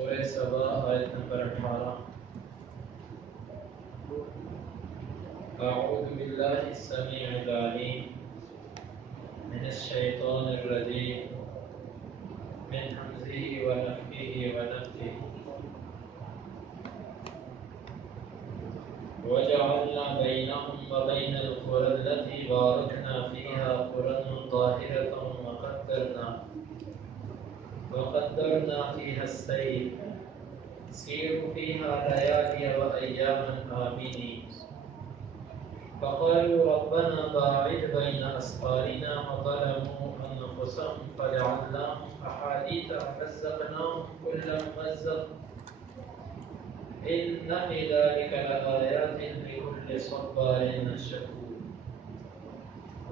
سورہ سبا آیت نمبر 18. اعوذ باللہ السمیع العلیم من الشیطان الرجیم من حمزه ونفخه ونفثه. وجعلنا بينهم وبين القرى التي باركنا فيها قرى ظاهرة وقدرنا فيها السير سيروا فيها ليالي وأياما آمنين. فقالوا ربنا باعد بين أسفارنا وظلموا أنفسهم فجعلناهم أحاديث فمزقناهم كل ممزق إن في ذلك لآيات لكل صبار شكور.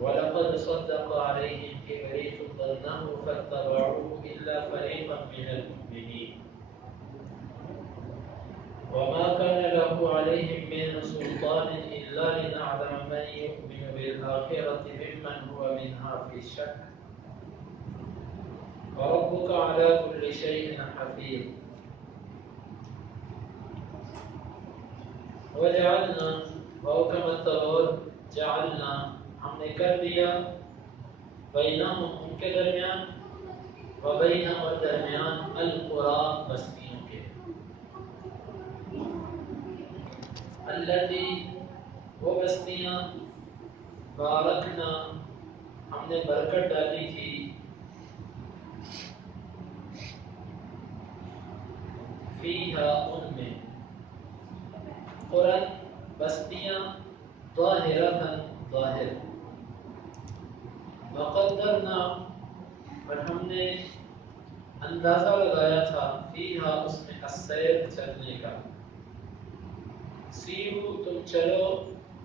ولقد صدق عليهم إبليس ظنه فاتبعوه إلا فريقا من المؤمنين وما كان له عليهم من سلطان إلا لنعلم من يؤمن بالآخرة ممن هو منها في شك وربك على كل شيء حفيظ. وجعلنا وحکم الطور جعلنا ہم نے کر دیا بینہم ان کے درمیان وبین اور درمیان القرى بستیوں کے التی وہ بستیاں بارکنا ہم نے برکت ڈالی تھی فیہا ان میں قرآن بستیاں ظاہرتاً ظاہر وقدرنا اور ہم نے اندازہ لگایا تھا فیہا اس میں السیر چلنے کا سیرو تم چلو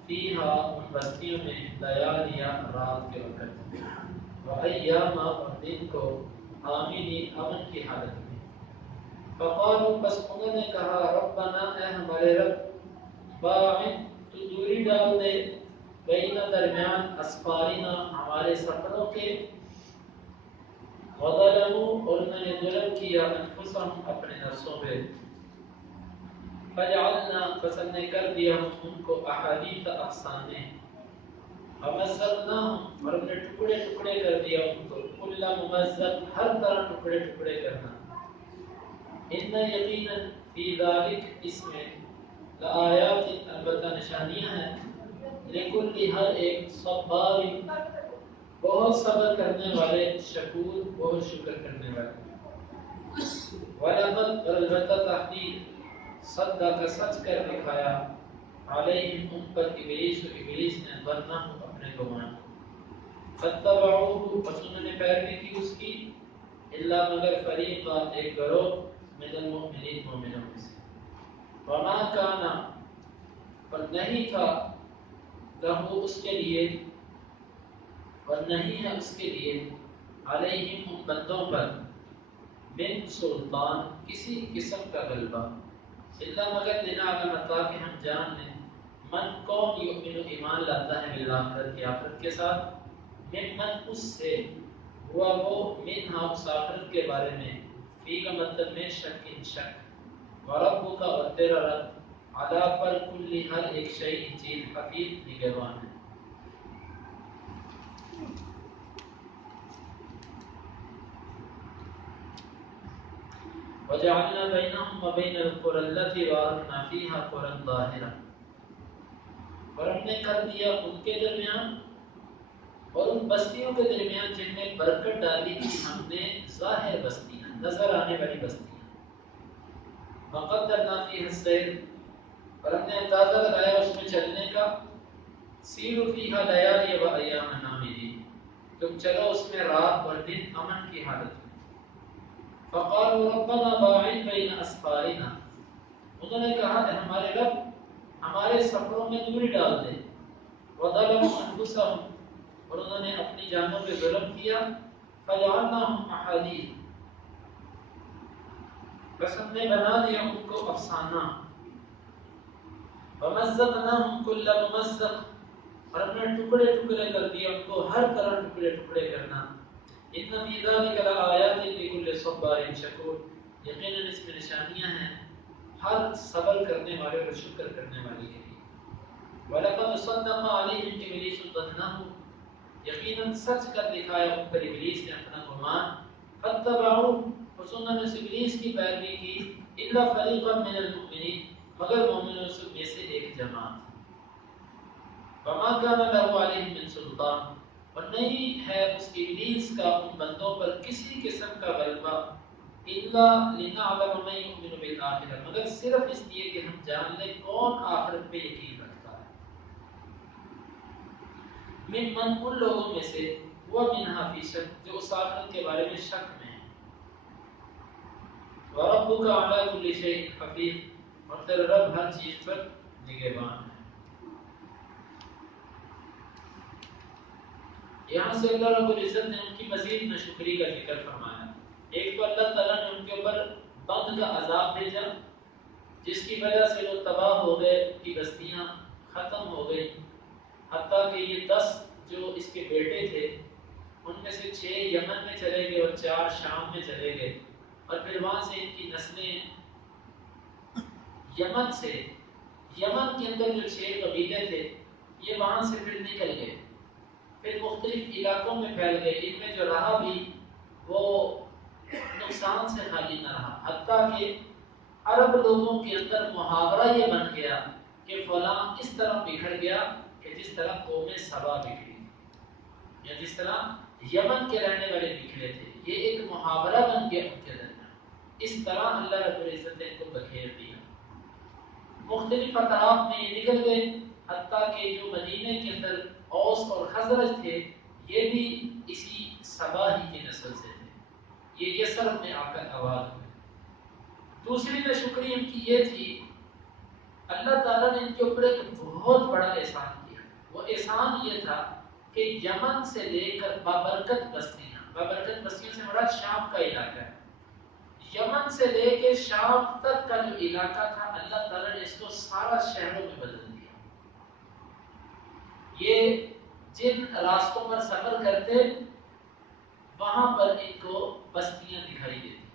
فیہا ان بستیوں میں لیالیا رات کے وقت وایاما اور دن کو آمینی امن کی حالت میں. فقالوا بس انہوں نے کہا ربنا اے ہمارے رب باعد تو دوری ڈال دے بین درمیان اسفارنا ہمارے سفروں کے وظلموا اور انہوں نے ظلم کیا انفسهم اپنے نفسوں پہ فجعلنا پسند نے کر دیا ان کو احادیث افسانے ومزقناهم اور ہم نے ٹکڑے ٹکڑے کر دیا ان کو کل ممزق ہر طرح ٹکڑے ٹکڑے کرنا. ان یقینا فی ذلک اس میں لآیات البتہ نشانیاں ہیں لکل ہر ایک صبار بہت صبر کرنے والے شکور بہت شکر کرنے والے. ولقد البتہ تحقیق صدق سچ کر دکھایا علیہم ان پر ابلیس نے ظنہ اپنے گمان فاتبعوه پس انہوں نے پیروی کی اس کی الا مگر فریقا ایک گروہ من المؤمنین مومنوں میں سے. وما کانا پر نہیں تھا لہو اس کے لیے اور نہیں ہے اس کے لیے علیہم ان بندوں پر من سلطان کسی قسم کا غلبہ الا مگر لنعلم تاکہ ہم جان لیں من کون یؤمن ایمان لاتا ہے بالآخرت کی آخرت کے ساتھ من اس سے ہوا وہ منہا اس آخرت کے بارے میں فی کا مطلب میں شک ان شک وربک اور تیرا رب علا پر کل ہر ایک شیء چیز حفیظ نگہبان ہے. وجعلنا بینہم وبین القرى التي بارکنا فیہا قرى ظاہرہ اور ہم نے کر دیا ان کے درمیان اور ان بستیوں کے درمیان جن میں برکت ڈالی تھی ہم نے ظاہر بستیاں نظر آنے والی بستیاں وقدرنا فیہا السیر اور ہم نے اندازہ لگایا اس میں چلنے کا سیروا فیہا لیالی و ایاما آمنین تم چلو اس میں رات اور دن امن کی حالت میں. فقالوا ربنا باعد بین اسفارنا انہوں نے کہا کہ ہمارے رب ہمارے سفروں میں دوری ڈال دے وظلموا انفسهم اور انہوں نے اپنی جانوں پہ ظلم کیا فجعلناهم احادیث بس ہم نے بنا دیا ان کو افسانہ ومزقناهم كل ممزق اور ہم نے ٹکڑے ٹکڑے کر دیا ان کو ہر طرح ٹکڑے ٹکڑے کرنا. ان فی ذلک لآیات لکل صبار شکور یقیناً اس میں نشانیاں ہیں ہر صبر کرنے والے اور شکر کرنے والے کے لیے۔ وَلَقَدْ صَدَّقَ عَلَيْهِمْ إِبْلِيسُ ظَنَّهُ، یقیناً سچ کر دکھایا ان پر ابلیس نے اپنا گمان، فَاتَّبَعُوهُ، پس انہوں نے ابلیس کی پیروی کی، إِلَّا فَرِيقًا مِنَ الْمُؤْمِنِينَ، مگر مومنوں میں سے ایک جماعت۔ وَمَا كَانَ لَهُ عَلَيْهِمْ مِنْ سُلْطَانٍ، اور نہیں ہے اس ابلیس کا ان بندوں پر کسی قسم کا غلبہ، إِلَّا لِنَعْلَمَ مَن يُؤْمِنُ بِالْآخِرَةِ، مگر صرف اس لیے کہ ہم جان لیں کون آخرت پہ یقین رکھتا ہے، ممن ان لوگوں میں سے، وَمِنْهَا فِي شَكٍّ، جو اس آخرت کے بارے میں شک میں ہیں، وَرَبُّكَ عَلَى كُلِّ شَيْءٍ حَفِيظٌ، اور تیرا رب ہر چیز پر نگہبان ہے۔ یہاں سے اللہ رب العزت نے ان کی مزید ناشکری کا ذکر فرمایا۔ ایک تو اللہ تعالیٰ نے ان کے اوپر بند کا عذاب بھیجا، جس کی وجہ سے وہ تباہ ہو گئے، ان کی بستیاں ختم ہو گئی، حتیٰ کہ یہ 10 جو اس کے بیٹے تھے ان میں سے 6 یمن میں چلے گئے اور 4 شام میں چلے گئے، اور پھر وہاں سے ان کی نسلیں یمن کے اندر جو 6 قبیلے تھے یہ وہاں سے پھر نکل گئے، پھر مختلف علاقوں میں پھیل گئے، ان میں جو رہا بھی وہ نقصان سے خالی نہ رہا، حتیٰ کہ عرب لوگوں کے اندر محاورہ یہ بن گیا کہ فلاں اس طرح بکھر گیا کہ جس طرح قوم سبا بکھری، یا جس طرح یمن کے رہنے والے بکھرے تھے، یہ ایک محاورہ بن گیا ان کے درمیان۔ اس طرح اللہ رب العزت نے ان کو بکھیر دیا، مختلف اطراف میں یہ نکل گئے، حتیٰ کہ جو مدینے کے اندر اوس اور خزرج تھے یہ بھی اسی سبا ہی کی نسل سے تھے، یہ یثرب میں آ کر آباد ہوئے۔ دوسری ناشکری ان کی یہ تھی، اللہ تعالیٰ نے ان کے اوپر ایک بہت بڑا احسان کیا، وہ احسان یہ تھا کہ یمن سے لے کر بابرکت بستیوں سے مراد شام کا علاقہ ہے، یمن سے لے کے شام تک کا جو علاقہ تھا اللہ تعالیٰ نے اس کو سارا شہروں میں بدل دیا۔ یہ جن راستوں پر سفر کرتے وہاں پر ان کو بستیاں دکھائی دیتی،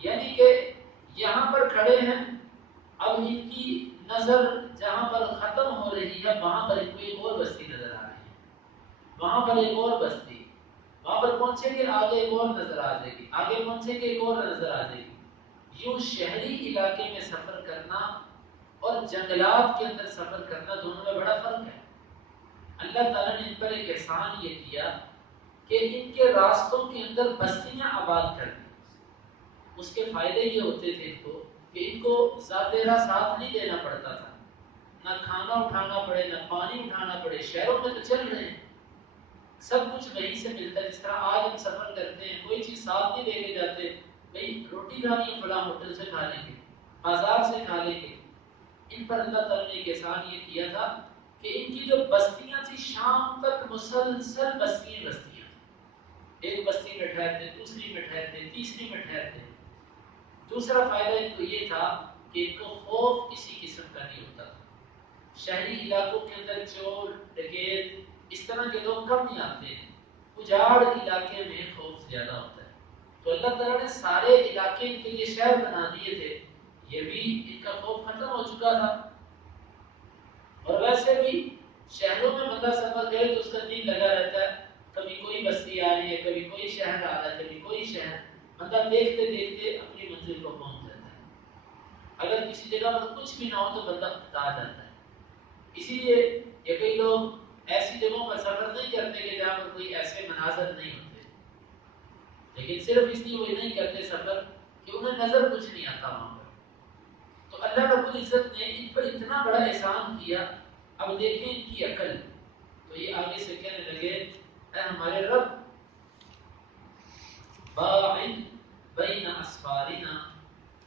یعنی کہ یہاں پر کھڑے ہیں، اب ان کی نظر جہاں پر ختم ہو رہی ہے وہاں پر ان کو ایک اور بستی نظر آ رہی ہے، وہاں پر ایک اور بستی، وہاں پر پہنچیں گے آگے ایک اور نظر آ جائے گی، آگے پہنچیں گے ایک اور نظر آ جائے گی۔ یوں شہری علاقے میں سفر کرنا اور جنگلات کے اندر سفر کرنا دونوں میں بڑا فرق ہے۔ اللہ تعالیٰ نے ان پر ایک احسان یہ کیا کہ ان کے راستوں کے اندر بستیاں آباد کر دی، اس کے فائدے یہ ہوتے تھے ان کو کہ ان کو ذاتیرہ ساتھ نہیں دینا پڑتا تھا، نہ کھانا اٹھانا پڑے نہ پانی اٹھانا پڑے، شہروں میں تو چل رہے ہیں سب کچھ وہیں سے ملتا ہے، جس طرح آج ہم سفر کرتے ہیں کوئی چیز ساتھ نہیں لے کے جاتے، بھائی روٹی کھانی ہے فلاں ہوٹل سے کھا لیں گے، بازار سے کھا لیں گے۔ ان پر اللہ تعالیٰ نے ایک احسان یہ کیا تھا کہ ان کی جو بستیاں تھی شام تک مسلسل بستیاں ایک بستی میں ٹھہرتے، دوسری میں ٹھہرتے، تیسری میں ٹھہرتے۔ دوسرا فائدہ ان کو یہ تھا کہ ان کو خوف کسی قسم کا نہیں ہوتا تھا، شہری علاقوں کے اندر چور ڈکیت اس طرح کے لوگ کم نہیں آتے ہیں، اجاڑ علاقے میں خوف زیادہ ہوتا ہے، تو اللہ تعالیٰ نے سارے علاقے ان کے لیے شہر بنا دیے تھے، یہ بھی ان کا خوف ختم ہو چکا تھا۔ اور ویسے بھی شہروں میں بندہ سفر کرے تو اس کا دل لگا رہتا ہے، کبھی کوئی بستی آ رہی ہے، کبھی کوئی شہر آ رہا ہے، کبھی کوئی شہر، بندہ دیکھتے دیکھتے اپنی منزل کو پہنچ جاتا ہے، اگر کسی جگہ پر کچھ بھی نہ ہو تو بندہ اکتا جاتا ہے۔ اسی لیے یہ کئی لوگ ایسی جگہوں پر سفر نہیں کرتے کہ جہاں پر کوئی ایسے مناظر نہیں ہوتے، لیکن صرف اس لیے وہ نہیں کرتے سفر کہ انہیں نظر کچھ نہیں آتا وہاں پر۔ تو اللہ رب العزت نے ان پر اتنا بڑا احسان کیا، اب دیکھیں ان کی عقل، تو یہ آگے سے کہنے لگے اے ہمارے رب، باعث بین اسفارنا،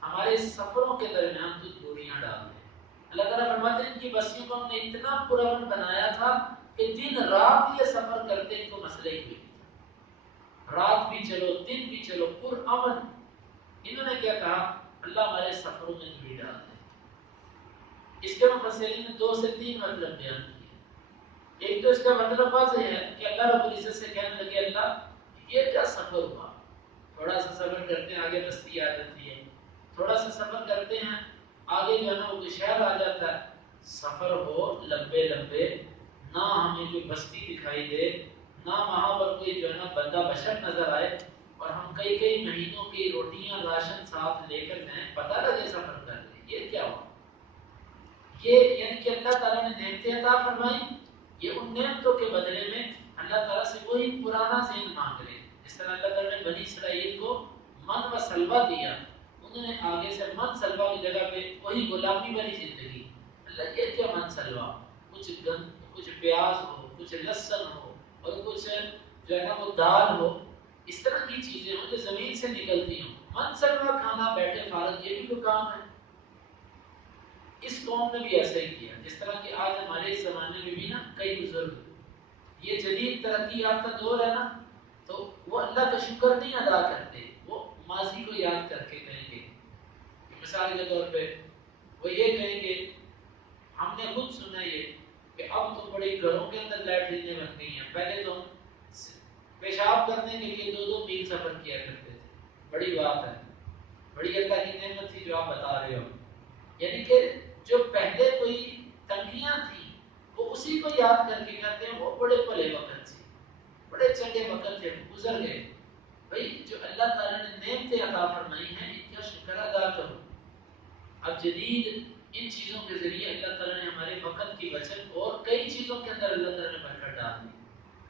ہمارے سفروں کے درمیان تو دوریاں ڈال دے۔ اللہ تعالیٰ فرماتے ہیں ان کی بستیوں کو ہم نے اتنا پرامن بنایا تھا کہ دن رات یہ سفر کرتے ان کو مسئلہ ہی ہوئی، رات بھی چلو دن بھی چلو پرامن۔ انہوں نے کیا کہا، اللہ ہمارے سفروں میں دوری ڈال دے۔ اس کے مفسرین نے 2 سے 3 مطلب بیان کیے۔ ایک تو اس کا مطلب واضح ہے کہ اللہ رب العزت سے کہنے لگے اللہ یہ کیا سفر ہوا، تھوڑا سا سفر کرتے ہیں آگے بستی آ جاتی ہے، تھوڑا سا سفر کرتے ہیں، آگے جو ہے نا وہ کوئی شہر آ جاتا ہے، سفر ہو لمبے لمبے، نہ ہمیں کوئی بستی دکھائی دے، نہ وہاں پر کوئی جو ہے نا بندہ بشر نظر آئے، اور ہم کئی کئی مہینوں کی روٹیاں راشن ساتھ لے کر جائیں، پتہ لگے سفر کر رہے ہیں، یہ کیا ہوا؟ یہ یعنی کہ اللہ تعالیٰ نے نعمتیں عطا فرمائی، یہ ان نعمتوں کے بدلے میں اللہ تعالیٰ سے وہی پرانا ذہن مانگ رہے ہیں۔ جس طرح اللہ تعالیٰ نے بنی اسرائیل کو من و سلوہ دیا، انہوں نے آگے سے من سلوہ کی جگہ پہ وہی غلامی والی زندگی۔ اللہ یہ کیا من سلوہ؟ کچھ پیاز ہو، کچھ لہسن ہو، اور کچھ جو ہے نا وہ دال ہو، اس طرح کی چیزیں ہوں جو زمین سے نکلتی ہوں۔ من سلوہ کھانا بیٹھے فارغ، یہ بھی کوئی کام ہے؟ اس قوم نے بھی ایسا ہی کیا، جس طرح کہ آج ہمارے اس زمانے میں بھی نا کئی بزرگ، یہ جدید ترقی یافتہ دور ہے نا، تو وہ اللہ کا شکر نہیں ادا کرتے، وہ ماضی کو یاد کر کے کہیں گے، مثال کے طور پہ وہ یہ کہیں گے، ہم نے خود سنا یہ کہ اب تو بڑے گھروں کے اندر لیٹرینیں بن گئی ہیں، پہلے تو ہم پیشاب کرنے کے لیے 2 میل سفر کیا کرتے تھے، بڑی بات ہے، بڑی اللہ کی نعمت تھی جو آپ بتا رہے ہو۔ یعنی کہ جو پہلے کوئی تنگیاں تھیں وہ اسی کو یاد کر کے کہتے ہیں وہ بڑے بھلے وقت تھے، بڑے چنگے وقت تھے، گزر گئے۔ بھائی جو اللہ تعالیٰ نے نعمتیں عطا فرمائی ہیں ان کا شکر ادا کرو۔ اب جدید ان چیزوں کے ذریعے اللہ تعالیٰ نے ہمارے وقت کی بچت اور کئی چیزوں کے اندر اللہ تعالیٰ نے برکت ڈال دی۔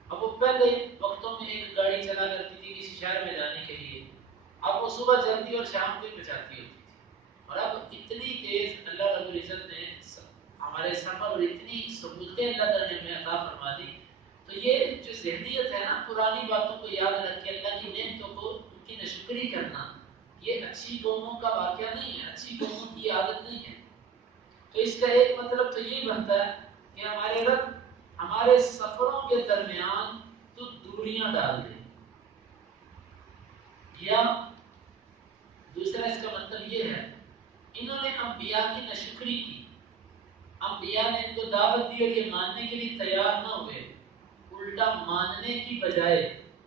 اب وہ پہلے وقتوں میں ایک گاڑی چلا کرتی تھی کسی شہر میں جانے کے لیے، اب وہ صبح چلتی اور شام کو پہنچاتی ہوتی تھی، اور اب اتنی تیز اللہ رب العزت نے ہمارے سفر اور اتنی سہولتیں اللہ تعالیٰ نے ہمیں عطا فرما دی۔ تو یہ جو ذہنیت ہے نا پرانی باتوں کو یاد رکھ کے اللہ کی نعمتوں کو ان کی نشکری کرنا، یہ اچھی قوموں کا واقعہ نہیں ہے، اچھی قوموں کی عادت نہیں ہے۔ تو اس کا ایک مطلب تو یہ بنتا ہے کہ ہمارے رب ہمارے سفروں کے درمیان تو دوریاں ڈال دے، یا دوسرا اس کا مطلب یہ ہے انہوں نے انبیاء کی ناشکری کی، انبیاء نے ان کو دعوت دی اور یہ ماننے کے لیے تیار نہ ہوئے، الٹا ماننے کی بجائے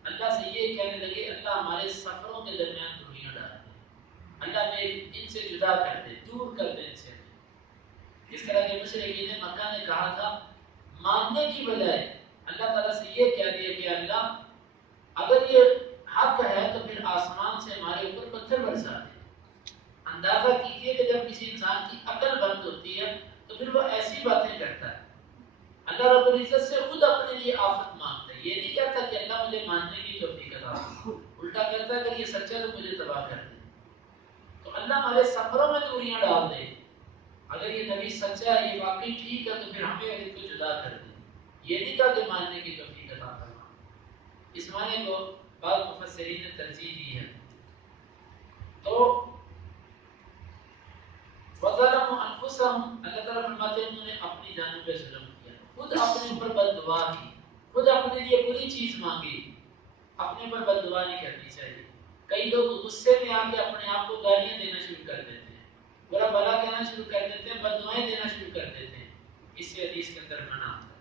اللہ سے یہ کہنے لگے اللہ ہمارے سفروں کے درمیان دوریاں ڈال دے، اللہ میں ان سے جدا کر دے، دور کر دے ان سے۔ جس طرح کہ مشرکین مکہ نے کہا تھا، ماننے کی بجائے اللہ تعالیٰ سے یہ کہہ دیا کہ اللہ اگر یہ حق ہے تو پھر آسمان سے ہمارے اوپر پتھر برسا دے۔ اندازہ کیجیے کہ جب کسی انسان کی عقل بند ہوتی ہے تو پھر وہ ایسی باتیں کرتا ہے۔ اللہ رب العزت سے خود اپنے لیے آفت مانگتا ہے، یہ نہیں کہتا کہ اللہ مجھے ماننے کی توفیق عطا فرما، الٹا کہتا ہے اگر یہ سچا ہے تو مجھے تباہ کر دے۔ تو اللہ ہمارے سفروں میں دوریاں ڈال دے، اگر یہ نبی سچا ہے، یہ واقعی ٹھیک ہے تو پھر ہمیں اس کو جدا کر دے، یہ نہیں کہا کہ ماننے کی توفیق عطا فرما۔ اس معنی کو بعض مفسرین نے ترجیح دی ہے۔ تو وَظَلَمُوا أَنفُسَهُمْ، اللہ تعالیٰ فرماتے ہیں انہوں نے اپنی جانوں پہ ظلم کیا، خود اپنے اوپر بد دعا کی، خود اپنے لیے بری چیز مانگی۔ اپنے پر بد دعا نہیں کرنی چاہیے۔ کئی لوگ غصے میں آ کے اپنے آپ کو گالیاں دینا شروع کر دیتے ہیں، برا بھلا کہنا شروع کر دیتے ہیں، بد دعائیں دینا شروع کر دیتے ہیں، اس سے حدیث کے اندر منع آتا ہے۔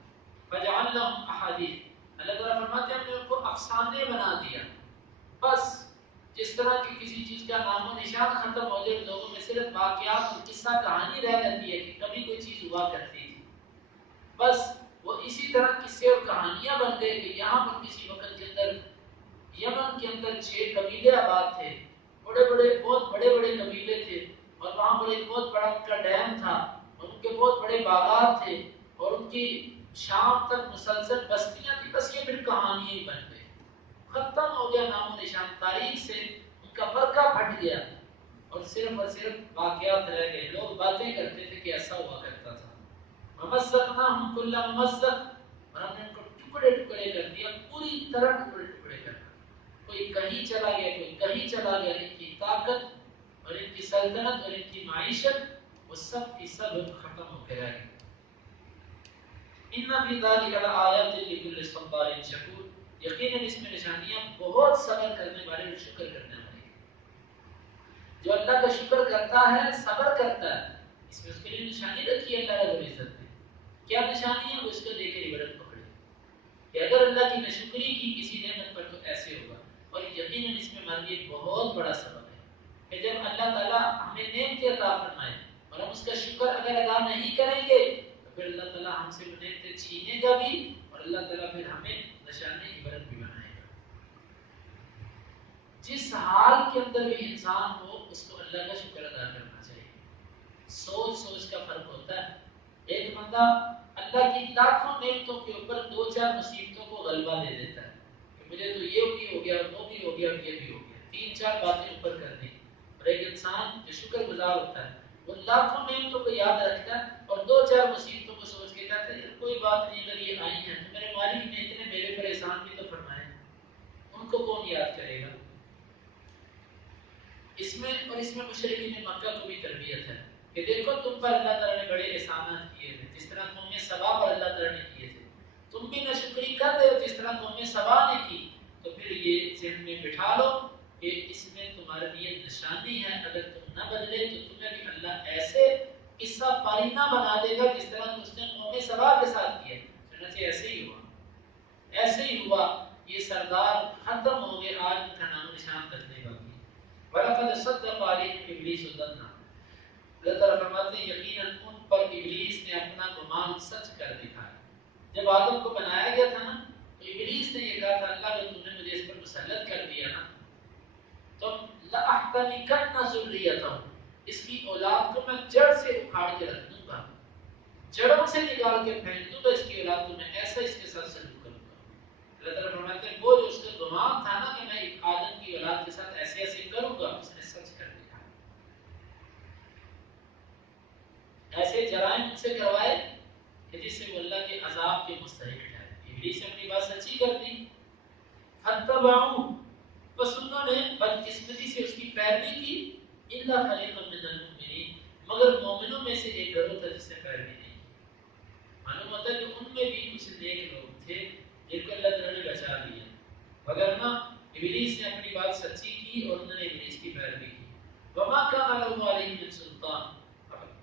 فَجَعَلْنَاهُمْ أَحَادِيثَ، اللہ تعالیٰ فرماتے ہیں ہم نے ان کو افسانے بنا دیا، بس جس طرح کی کسی چیز کا نام و نشان ختم ہو جائے، لوگوں میں صرف واقعات اور قصہ کہانی رہ جاتی ہے کہ کبھی کوئی چیز ہوا کرتی تھی، بس وہ اسی طرح قصے اور کہانیاں بن گئے کہ یہاں پر کسی وقت کے اندر یمن کے اندر 6 قبیلے آباد تھے، بہت بڑے بڑے قبیلے تھے، اور وہاں پر ایک بہت بڑا ان کا ڈیم تھا، اور ان کے بہت بڑے باغات تھے، اور ان کی شام تک مسلسل بستیاں تھیں، بس یہ پھر کہانیاں ہی بن گئی، ختم ہو گیا نام و نشان، تاریخ سے ان کا برقع پھٹ گیا، اور صرف واقعات رہ گئے، لوگ باتیں کرتے تھے کہ ایسا ہوا کرتا تھا۔ وَمَزَّقْنَاهُمْ كُلَّ مُمَزَّقٍ، اور ہم نے ان کو ٹکڑے ٹکڑے کر دیا، پوری طرح ٹکڑے ٹکڑے کر دیا، کوئی کہیں چلا گیا، کوئی کہیں چلا گیا، ان کی طاقت اور ان کی سلطنت اور ان کی معیشت وہ سب کی سب ختم ہو کے رہ گئی۔ إِنَّ فِي ذَلِكَ لَآيَاتٍ لِكُلِّ صَبَّارٍ شَكُورٍ، یقیناً اس میں نشانیاں بہت صبر کرنے والے اور شکر کرنے والے ہیں۔ جو اللہ کا شکر کرتا ہے، صبر کرتا ہے، اس میں اس کے لیے نشانی رکھی ہے اللہ رب العزت نے۔ کیا نشانی ہے؟ وہ اس کو دے کے عبرت پکڑے کہ اگر اللہ کی ناشکری کی کسی نعمت پر تو ایسے ہوگا، اور یقیناً اس میں ہمارے لیے بہت بڑا سبب ہے۔ کہ جب اللہ تعالیٰ ہمیں نعمتیں عطا فرمائے اور ہم اس کا شکر اگر ادا نہیں کریں گے تو پھر اللہ تعالیٰ ہم سے وہ نعمتیں چھینے گا بھی اور اللہ تعالیٰ پھر ہمیں نشانے عبرت بھی بنائے گا۔ جس حال کے اندر بھی انسان ہو اس کو اللہ کا شکر ادا کرنا چاہیے۔ سوچ سوچ کا فرق ہوتا ہے۔ ایک بندہ اللہ کی لاکھوں نعمتوں کے اوپر دو چار مصیبتوں کو غلبہ دے دیتا ہے کہ مجھے تو یہ بھی ہو گیا، وہ بھی ہو گیا، یہ بھی ہو گیا، تین چار باتیں اوپر کر دی۔ اور ایک انسان جو شکر گزار ہوتا ہے وہ لاکھوں نعمتوں کو یاد رکھتا ہے اور دو چار مصیبتوں کو سوچ کے کہتا ہے کوئی بات نہیں، اگر یہ آئی ہیں تو میرے مالک نے اتنے میرے پر احسان بھی تو فرمائے، ان کو کون یاد کرے گا؟ اس میں مشرکین مکہ کو بھی تربیت ہے کہ دیکھو تم پر اللہ تعالیٰ نے بڑے احسانات کیے تھے، جس طرح قوم سبا پر اللہ تعالیٰ نے کیے تھے، تم بھی ناشکری کر رہے ہو جس طرح قوم سبا نے کی، تو پھر یہ ذہن میں بٹھا لو کہ اس میں تمہارے لیے نشانی ہے، اگر تم نہ بدلے تو تمہیں بھی اللہ ایسے قصہ پائیدہ بنا دے گا جس طرح اس نے قوم سبا کے ساتھ کیا۔ چنانچہ ایسے ہی ہوا، یہ سردار ختم ہو گئے، آج ان کا نام و نشان تکنے باقی۔ وَلَقَدْ صَدَّقَ عَلَيْهِمْ إِبْلِيسُ ظَنَّهُ، اللہ تعالیٰ فرماتے ہیں یقیناً ان پر ابلیس نے اپنا گمان سچ کر دکھایا۔ جب آدم کو بنایا گیا تھا نا تو ابلیس نے یہ کہا تھا اللہ اگر تم نے مجھے اس پر مسلط کر دیا نا تو لَأَحْتَنِكَنَّ ذُرِّيَّتَهُ، اس کی اولاد کو میں جڑ سے اکھاڑ کے رکھ دوں گا، جڑوں سے نکال کے پھینک دوں گا اس کی اولاد کو، میں ایسا اس کے ساتھ سلوک کروں گا۔ اللہ تعالیٰ فرماتے ہیں وہ جو اس کا گمان تھا نا کہ میں آدم کی اولاد کے ساتھ ایسے ایسے کروں گا، اس نے سچ کر دیا۔ ایسے جرائم ان سے کروائے کہ جس سے وہ اللہ کے عذاب کے مستحق ہے۔ ابلیس نے اپنی بات سچی کر دی۔ فَاتَّبَعُوهُ، بس انہوں نے بدقسمتی سے اس کی پیروی کی، إِلَّا فَرِيقًا مِنَ الْمُؤْمِنِينَ، مگر مومنوں میں سے ایک گروہ تھا جس نے پیروی نہیں کی۔ معلوم ہوتا ہے کہ ان میں بھی کچھ نیک لوگ تھے جن کو اللہ تعالیٰ نے بچا لیا، وگرنہ ابلیس نے اپنی بات سچی کی اور انہوں نے ابلیس کی پیروی کی۔ وَمَا كَانَ لَهُ عَلَيْهِم مِّن سُلْطَانٍ،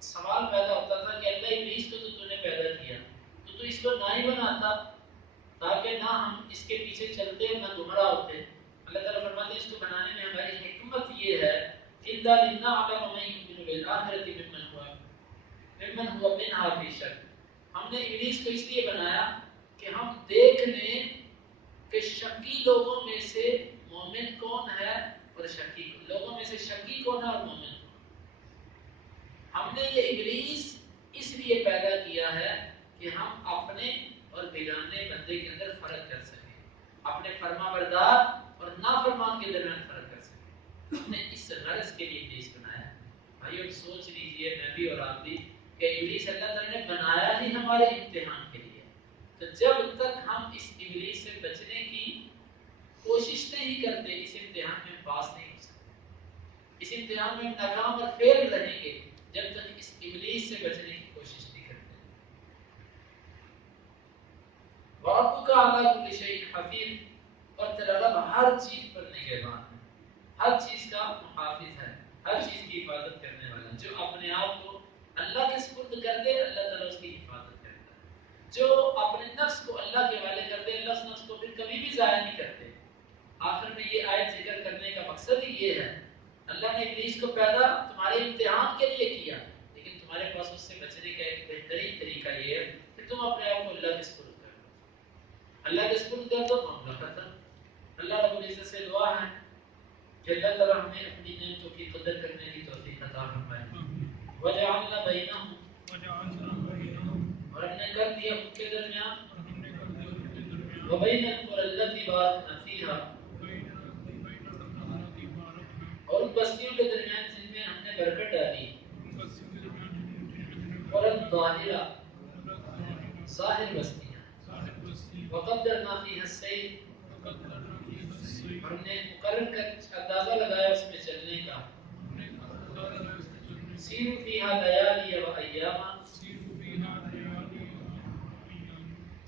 سوال پیدا ہوتا تھا کہ اللہ ابلیس کو تو نے پیدا کیا تو اس کو نہ ہی بناتا تاکہ نہ ہم اس کے پیچھے چلتے نہ گمراہ ہوتے۔ اللہ تعالیٰ فرماتے ہیں اس کو بنانے میں ہماری حکمت یہ ہے إِلَّا لِنَعْلَمَ مَن يُؤْمِنُ بِالْآخِرَةِ مِمَّنْ هُوَ مِنْهَا فِي شَكٍّ، ہم نے ابلیس کو اس لیے بنایا کہ ہم دیکھ لیں کہ شکی لوگوں میں سے مومن کون ہے اور شکی لوگوں میں سے شکی کون ہے اور مومن کون۔ ہم نے یہ ابلیس اس لیے پیدا کیا ہے کہ ہم اپنے اور بیگانے بندے کے اندر فرق کر سکیں، اپنے فرما بردار اور نافرمان کے درمیان فرق کر سکیں۔ ہم نے اس غرض کے لیے ابلیس بنایا۔ بھائیو سوچ لیجئے میں بھی اور آپ بھی کہ ابلیس اللہ تعالیٰ نے بنایا ہی ہمارے امتحان کے لیے، تو جب تک ہم اس ابلیس سے بچنے کی کوشش نہیں کرتے اس امتحان میں پاس نہیں ہو سکتے، اس امتحان میں ناکام اور فیل رہیں گے جب تک اس ابلیس سے بچنے کی کوشش نہیں کرتے۔ وَرَبُّكَ عَلَىٰ كُلِّ شَيْءٍ حَفِيظٌ، اور تیرا رب ہر چیز پر نگہبان ہے، ہر چیز کا محافظ ہے، ہر چیز کی حفاظت کرنے والا ہے۔ جو اپنے آپ کو اللہ کے سپرد کر دے اللہ تعالیٰ اس کی حفاظت کرتا ہے، جو اپنے نفس کو اللہ کے حوالے کر دے اللہ اس نفس کو پھر کبھی بھی ضائع نہیں کرتے۔ آخر میں یہ آیت ذکر کرنے کا مقصد ہی یہ ہے اللہ نے ابلیس کو پیدا تمہارے امتحان کے لیے کیا، لیکن تمہارے پاس اس سے بچنے کا ایک بہترین طریقہ یہ ہے کہ تم اپنے آپ کو اللہ کے سپرد کر دو، اللہ کے سپرد کر دو، معاملہ ختم۔ اللہ رب العزت سے دعا ہے کہ اللہ تعالیٰ ہمیں اپنی نعمتوں کی قدر کرنے کی توفیق عطا فرمائے۔ وَجَعَلْنَا بَيْنَهُمْ، اور ہم نے کر دیا ان کے درمیان، وَبَيْنَ الْقُرَى الَّتِي بَارَكْنَا فِيهَا، اور ان بستیوں کے درمیان جن میں ہم نے برکت ڈالی، قرى ظاہرہ، ظاہر بستیاں، وَقَدَّرْنَا فِيهَا السَّيْرَ، اور ہم نے مقرر کر اندازہ لگایا اس میں چلنے کا، سِيرُوا فِيهَا لَيَالِيَ وَأَيَّامًا،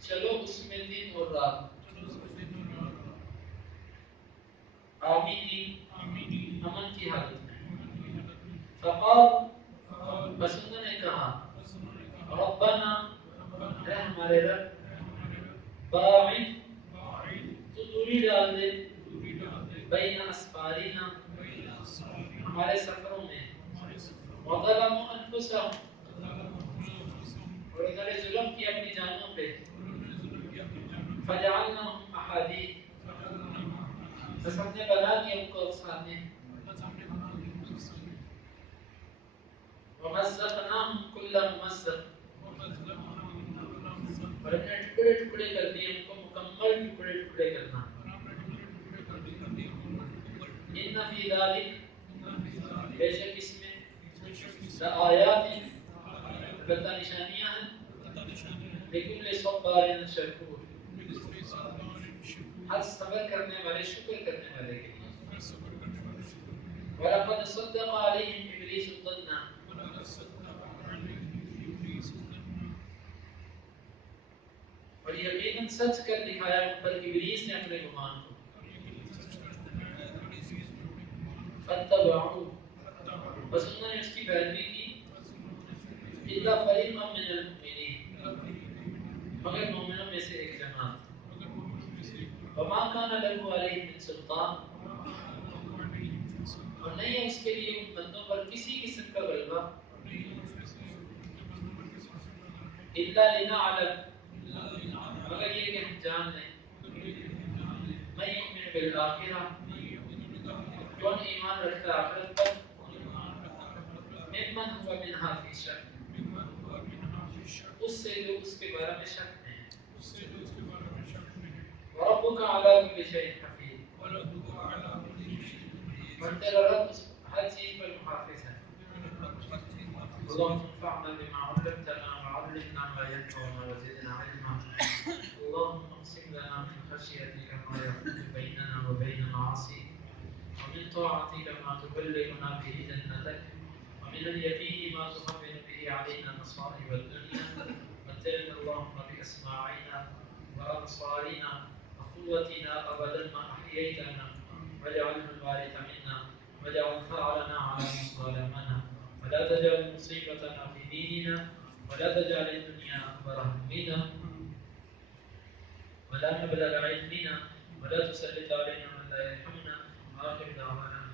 چلو اس میں دن اور رات، آمینین، امن کی حالت میں، فقال، بس انہوں نے کہا، ربنا، اے ہمارے رب، باعد، تو دوری ڈال دے، بین اسفارنا، ہمارے سفروں میں وظلموا انفسهم اور انہوں نے ظلم کیا اپنی جانوں پہ فجعلناهم احادیث بس ہم نے بنا دیا ان کو افسانے ومزقناهم كل ممزق اور ہم نے ٹکڑے ٹکڑے کر دیے ان کو مکمل ٹکڑے ٹکڑے کرنا ان فی ذلک بے شک اس میں آیات البتہ نشانیاں ہیں لیکن صبار شکور ہر صبر کرنے والے شکر کرنے والے کے لیے وَلَقَدْ صَدَّقَ عَلَيْهِمْ إِبْلِيسُ الظَّنَّ اور یقیناً سچ کر دکھایا ان پر ابلیس نے اپنے گمان کو فَاتَّبَعُوهُ بس انہوں نے اس کی پیروی کی إِلَّا فَرِيقًا مِنَ الْمُؤْمِنِينَ مگر مومنوں میں سے ایک جماعت وَمَا كَانَ لَهُ عَلَيْهِمْ مِنْ سُلْطَانٍ اور نہیں ہے اس کے لیے ان بندوں پر کسی قسم کا غلبہ إِلَّا لِنَعْلَمَ مگر یہ کہ ہم جان لیں مَن يُؤْمِنُ بِالْآخِرَةِ کون ایمان رکھتا ہے آخرت پر ممن هو منها في شك اس سے جو اس کے بارے میں شک میں ہے وربك على كل شيء حفيظ اور تیرا رب ہر چیز پر محافظ ہے اللهم انفعنا بما علمتنا وعلمنا ما ينفعنا وزدنا علما اللهم اقسم لنا من خشيتك ما يحول بيننا وبين معاصيك ومن طاعتك ما تبلغنا به جنتك ومن اليقين ما تهون به علينا مصائب الدنيا متعنا اللهم بأسماعنا وأبصارنا وقوتنا أبدا ما أحييتنا واجعله الوارث منا واجعل ثأرنا على من ظلمنا ولا تجعل مصيبتنا في ديننا ولا تجعل الدنيا أكبر همنا ولا مبلغ علمنا ولا تسلط علينا من لا يرحمنا آخر دعوانا